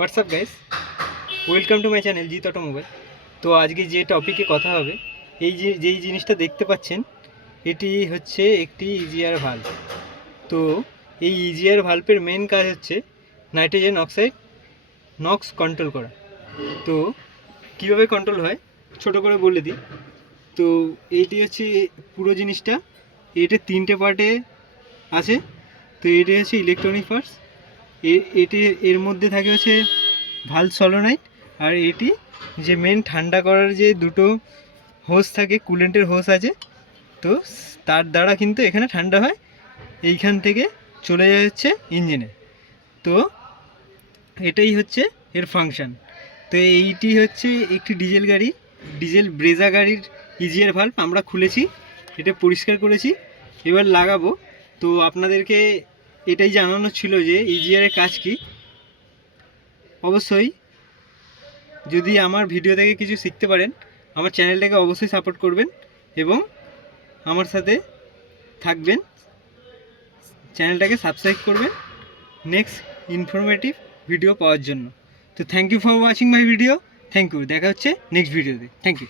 WhatsApp guys, welcome to my channel জিত automobile. তো আজকে যে টপিকে কথা হবে, যেই জিনিসটা দেখতে পাচ্ছেন, এটি হচ্ছে একটি ইজিআর ভাল্ব। তো এই ইজিআর ভাল্বের মেন কাজ হচ্ছে নাইট্রোজেন অক্সাইড নক্স কন্ট্রোল করা। তো কীভাবে কন্ট্রোল হয় ছোট করে বলে দিই। তো এইটি হচ্ছে পুরো জিনিসটা, এটা তিনটে পার্টে আছে। তো এটি হচ্ছে ইলেকট্রনিক পার্টস, এটি এর মধ্যে থাকে হচ্ছে ভালভ সলোনয়েড, আর এটি যে মেন ঠান্ডা করার যে দুটো হোস থাকে, কুলেন্টের হোস আছে, তো তার দ্বারা কিন্তু এখানে ঠান্ডা হয়, এইখান থেকে চলে যায় হচ্ছে ইঞ্জিনে। তো এটাই হচ্ছে এর ফাংশান। তো এইটি হচ্ছে একটি ডিজেল ব্রেজা গাড়ির ইজিআর ভাল্ব আমরা খুলেছি, এটা পরিষ্কার করেছি, এবার লাগাবো। তো আপনাদেরকে এটাই জানানো ছিল যে ইজিআরের কাজ কি। অবশ্যই যদি আমার ভিডিও থেকে কিছু শিখতে পারেন, আমার চ্যানেলটাকে অবশ্যই সাপোর্ট করবেন এবং আমার সাথে থাকবেন, চ্যানেলটাকে সাবস্ক্রাইব করবেন নেক্সট ইনফরমেটিভ ভিডিও পাওয়ার জন্য। তো thank you for watching my video. Thank you, দেখা হচ্ছে নেক্সট ভিডিওতে। Thank you.